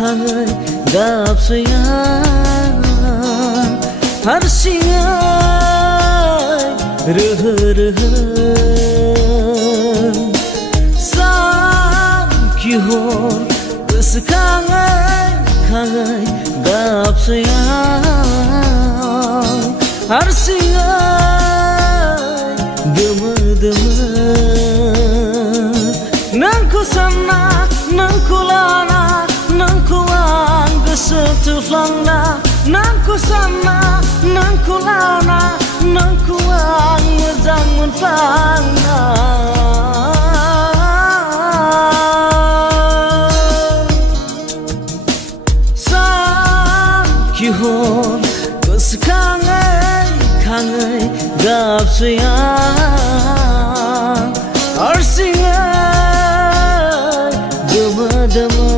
खाङै गाबसैया हारसिङै रोहो रोहो सानखिहर गोसोखाङै खाङै गाबसैया हारसिङै दोमो दोमो नोंखौ सानना नोंखौ लाना नोंखौ आं गोसो थुफ्लांना नोंखौ सानना नोंखौ लाना नोंखौ आं मोजां मोनफ्लांना सानखिहर गोसोखाङै खाङै गाबसैया हारसिङै दोमो दोमो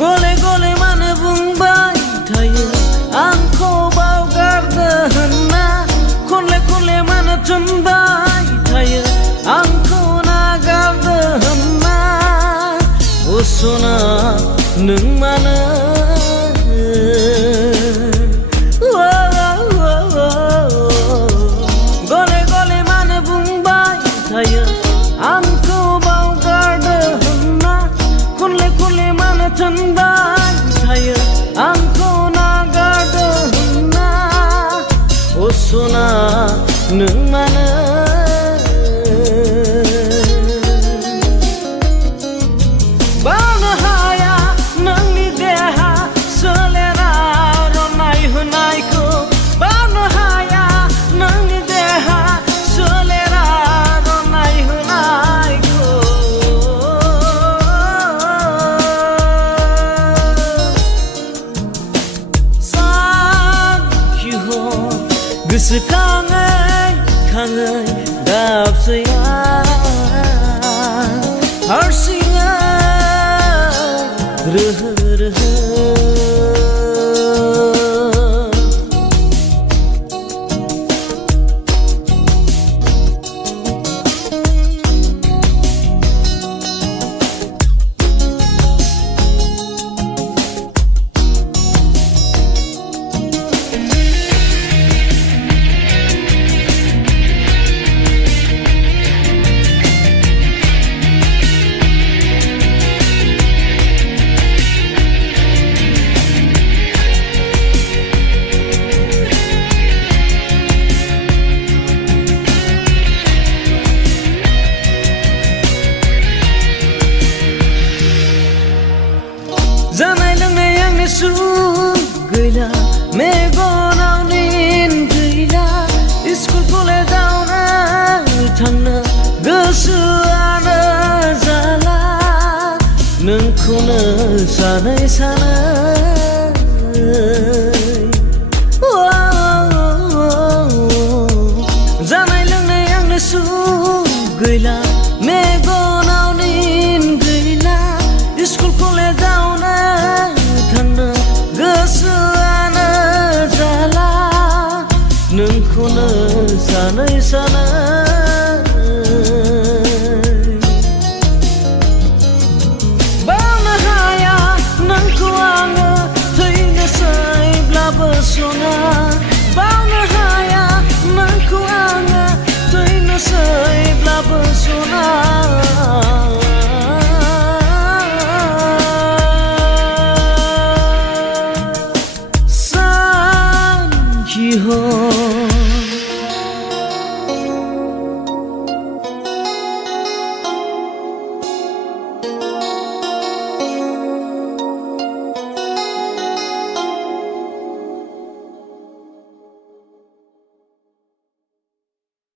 गले गले मानो बुंबाय थायो आंखौ बावगारदो होनना खनले खनले मानो थुनबाय थायो आंखौ नागारदो होनना ओ सना नों मानो गले गले मानो बुंबाय थायो आंखौ बावगारदो होनना खनले खनले मानो थुनबाय थायो आंखौ नागारदो होनना ओ सना नों मानो बावनो हाया नोंनि देहा सोलेराव रनाय होनायखौ बावनो हाया नोंनि देहा सोलेराव रनाय होनायखौ गोसोखाङै खाङै गाबसैया हारसिङै रोहो रोहो जानाय लोंनाय आंनि सुख गैला मेगनाव निन गैला स्कुल कलेजावनो थांनो गोसोआनो जाला नोंखौनो सानै सानै जानाय लोंनाय आंनि सुख गैला मेगनाव निन गैला स्कुल कलेजावनो थांनो गोसोआनो जाला नोंखौनो सानै सानै बावनो हाया नोंखौ आङो थैनोसैब्लाबो सना बावनो हाया नोंखौ आङो थैनोसैब्लाबो सना सानखिहर